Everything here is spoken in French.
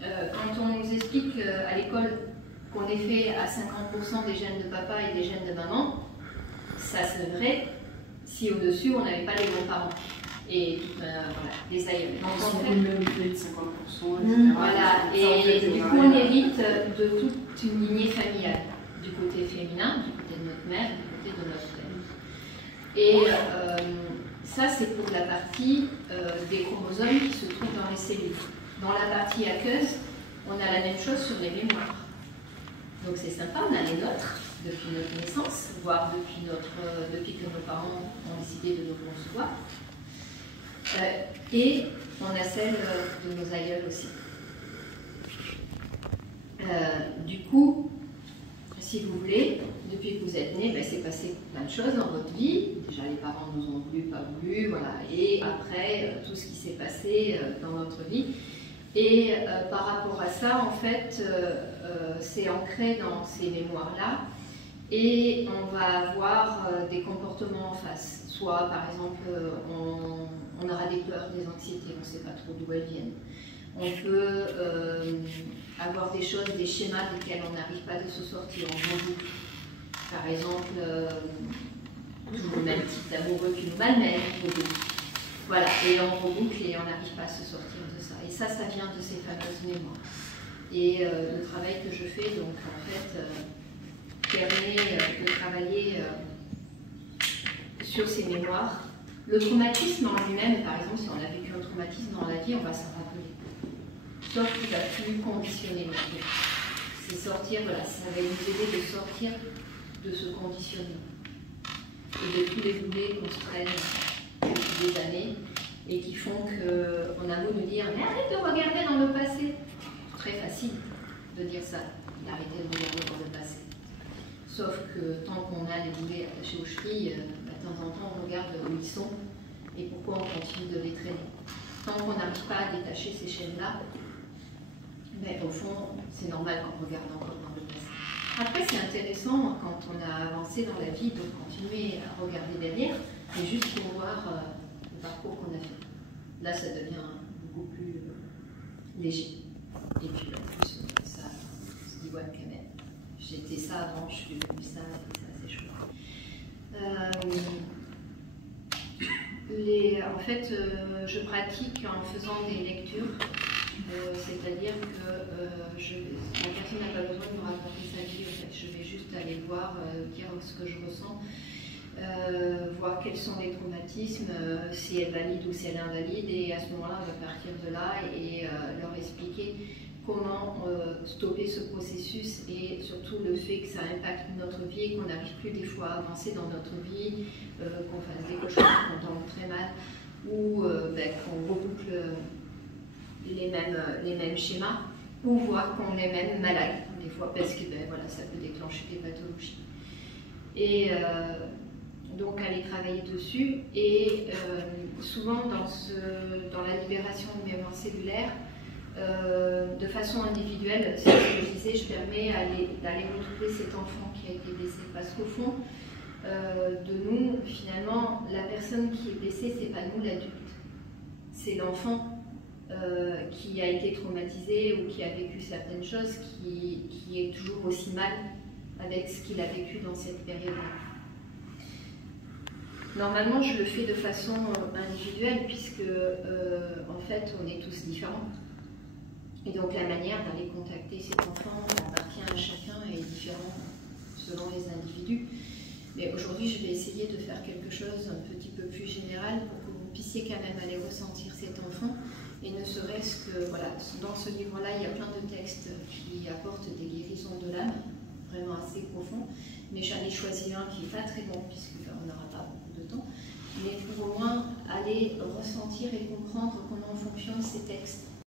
quand on nous explique à l'école qu'on est fait à 50% des gènes de papa et des gènes de maman, ça c'est vrai si au-dessus on n'avait pas les grands-parents et voilà, les aïeux. Donc en fait, même fait de 50%, etc. Voilà, et du coup on hérite de toute une lignée familiale, du côté féminin, du côté de notre mère, du côté de notre père. Et ça c'est pour la partie des chromosomes qui se trouvent dans les cellules. Dans la partie aqueuse, on a la même chose sur les mémoires. Donc c'est sympa, on a les nôtres depuis notre naissance, voire depuis que nos parents ont décidé de nous concevoir. Et on a celle de nos aïeuls aussi. Du coup, si vous voulez, depuis que vous êtes nés, ben, c'est passé plein de choses dans votre vie. Déjà, les parents nous ont voulu, pas voulu, voilà. Et après, tout ce qui s'est passé dans notre vie. Et par rapport à ça, en fait, c'est ancré dans ces mémoires-là. Et on va avoir des comportements en face. Soit, par exemple, on aura des peurs, des anxiétés, on ne sait pas trop d'où elles viennent. On peut avoir des choses, des schémas desquels on n'arrive pas de se sortir en reboucle. Par exemple, toujours le même type d'amoureux qui nous malmène, voilà, et on reboucle et on n'arrive pas à se sortir de ça. Et ça vient de ces fameuses mémoires. Et le travail que je fais, donc en fait, permet de travailler sur ces mémoires. Le traumatisme en lui-même, par exemple, si on a vécu un traumatisme dans la vie, on va s'en rappeler. Sauf qu'il va plus conditionner notre vie. C'est sortir, voilà, ça va nous aider de sortir de ce conditionnement. Et de tous les boulets qu'on se traîne depuis des années et qui font qu'on a beau nous dire « mais arrête de regarder dans le passé ». C'est très facile de dire ça, d'arrêter de regarder dans le passé. Sauf que tant qu'on a les boulets attachés aux chevilles, de temps en temps on regarde où ils sont et pourquoi on continue de les traîner. Tant qu'on n'arrive pas à détacher ces chaînes-là, mais au fond, c'est normal qu'on regarde encore dans le passé. Après, c'est intéressant quand on a avancé dans la vie de continuer à regarder derrière, mais juste pour voir le parcours qu'on a fait. Là, ça devient beaucoup plus léger. Et puis en plus, ça se dit ouais, quand même. J'étais ça avant, je suis devenue ça, et ça, c'est chouette. En fait, je pratique en faisant des lectures. C'est-à-dire que la personne n'a pas besoin de me raconter sa vie, en fait. Je vais juste aller voir, dire ce que je ressens, voir quels sont les traumatismes, si elle valide ou si elle invalide, et à ce moment-là, on va partir de là et leur expliquer comment stopper ce processus et surtout le fait que ça impacte notre vie et qu'on n'arrive plus des fois à avancer dans notre vie, qu'on fasse des cauchemars, qu'on tombe très mal, ou qu'on reboucle les mêmes schémas, ou voir qu'on est même malade, des fois, parce que voilà, ça peut déclencher des pathologies. Et donc aller travailler dessus, et souvent dans la libération de mémoire cellulaire, de façon individuelle, c'est ce que je disais, je permets d'aller retrouver cet enfant qui a été blessé, parce qu'au fond, de nous, finalement, la personne qui est blessée, c'est pas nous l'adulte, c'est l'enfant qui a été traumatisé ou qui a vécu certaines choses, qui est toujours aussi mal avec ce qu'il a vécu dans cette période-là. Normalement, je le fais de façon individuelle, puisque en fait, on est tous différents. Et donc la manière d'aller contacter cet enfant appartient à chacun et est différente selon les individus. Mais aujourd'hui, je vais essayer de faire quelque chose un petit peu plus général pour que vous puissiez quand même aller ressentir cet enfant. Et ne serait-ce que, voilà, dans ce livre-là, il y a plein de textes qui apportent des guérisons de l'âme, vraiment assez profonds. Mais j'en ai choisi un qui n'est pas très long, puisqu'on n'aura pas beaucoup de temps. Mais pour au moins aller ressentir et comprendre comment fonctionnent ces textes.